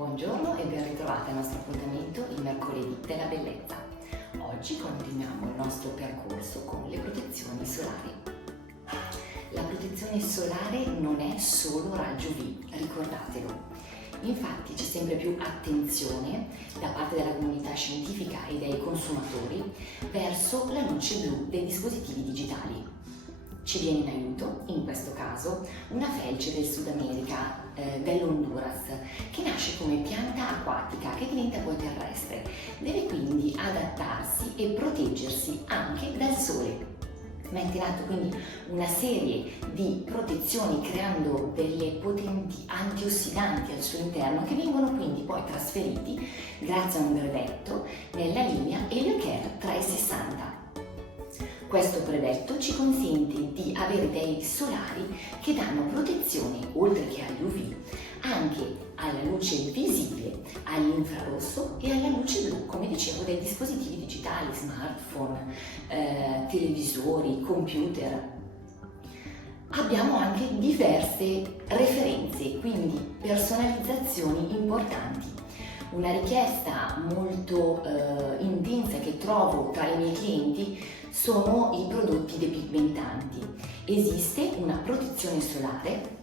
Buongiorno e ben ritrovati al nostro appuntamento il mercoledì della bellezza. Oggi continuiamo il nostro percorso con le protezioni solari. La protezione solare non è solo raggio UV, ricordatelo. Infatti c'è sempre più attenzione da parte della comunità scientifica e dei consumatori verso la luce blu dei dispositivi digitali. Ci viene in aiuto, in questo caso, una felce del Sud America, dell'Honduras, che nasce come pianta acquatica che diventa poi terrestre. Deve quindi adattarsi e proteggersi anche dal sole. Mette in atto quindi una serie di protezioni creando delle potenti antiossidanti al suo interno che vengono quindi poi trasferiti grazie a un brevetto nella linea Heliocare 360. Questo brevetto ci consente di avere dei solari che danno protezione, oltre che agli UV, anche alla luce visibile, all'infrarosso e alla luce blu, come dicevo, dei dispositivi digitali, smartphone, televisori, computer. Abbiamo anche diverse referenze, quindi personalizzazioni importanti. Una richiesta molto intensa che trovo tra i miei clienti sono i prodotti depigmentanti. Esiste una protezione solare,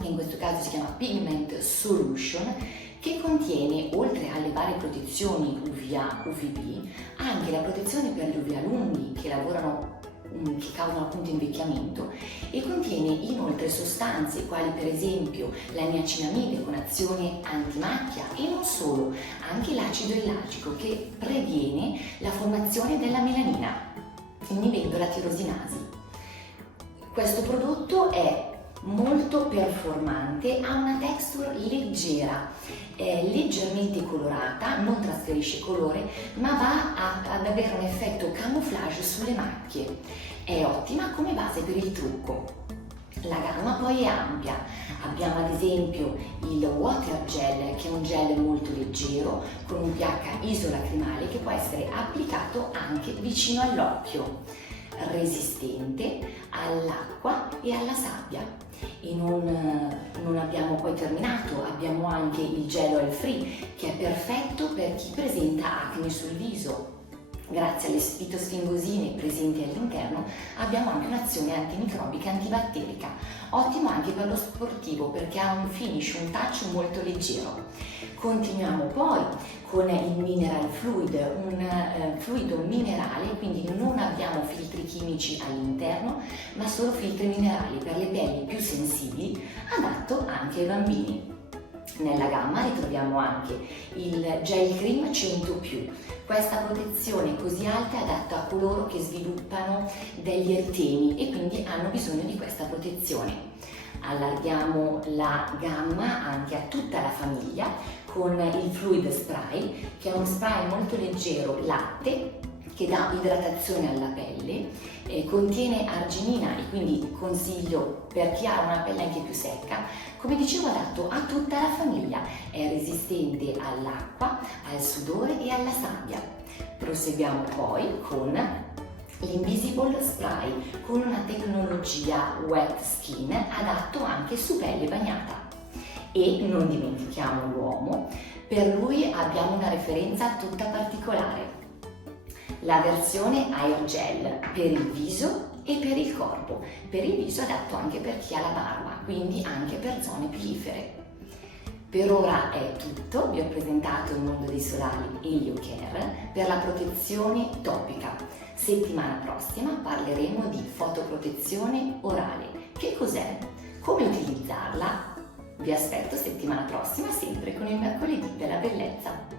che in questo caso si chiama Pigment Solution, che contiene, oltre alle varie protezioni UVA, UVB, anche la protezione per gli UVA lunghi che causano appunto invecchiamento, e contiene inoltre sostanze quali per esempio la niacinamide con azione antimacchia e non solo, anche l'acido ellagico che previene la formazione della melanina, inibendo la tirosinasi. Questo prodotto è molto performante, ha una texture leggera, è leggermente colorata, non trasferisce colore, ma va ad avere un effetto camouflage sulle macchie. È ottima come base per il trucco. La gamma poi è ampia. Abbiamo ad esempio il Water Gel, che è un gel molto leggero con un pH isolacrimale che può essere applicato anche vicino all'occhio, resistente all'acqua e alla sabbia. E non abbiamo poi terminato, abbiamo anche il gel oil free, che è perfetto per chi presenta acne sul viso. Grazie alle fitosfingosine presenti all'interno abbiamo anche un'azione antimicrobica e antibatterica, ottimo anche per lo sportivo perché ha un finish, un touch molto leggero. Continuiamo poi con il Mineral Fluid, un fluido minerale, quindi non abbiamo filtri chimici all'interno, ma solo filtri minerali per le pelli più sensibili, adatto anche ai bambini. Nella gamma ritroviamo anche il Gel Cream 100+. Questa protezione così alta è adatta a coloro che sviluppano degli eritemi e quindi hanno bisogno di questa protezione. Allarghiamo la gamma anche a tutta la famiglia con il Fluid Spray, che è un spray molto leggero, latte, che dà idratazione alla pelle, contiene arginina e quindi consiglio per chi ha una pelle anche più secca. Come dicevo, adatto a tutta la famiglia, è resistente all'acqua, al sudore e alla sabbia. Proseguiamo poi con l'Invisible Spray con una tecnologia wet skin adatto anche su pelle bagnata. E non dimentichiamo l'uomo, per lui abbiamo una referenza tutta particolare. La versione Air Gel per il viso e per il corpo. Per il viso adatto anche per chi ha la barba, quindi anche per zone pilifere. Per ora è tutto, vi ho presentato il mondo dei solari Heliocare per la protezione topica. Settimana prossima parleremo di fotoprotezione orale. Che cos'è? Come utilizzarla? Vi aspetto settimana prossima sempre con il mercoledì della bellezza.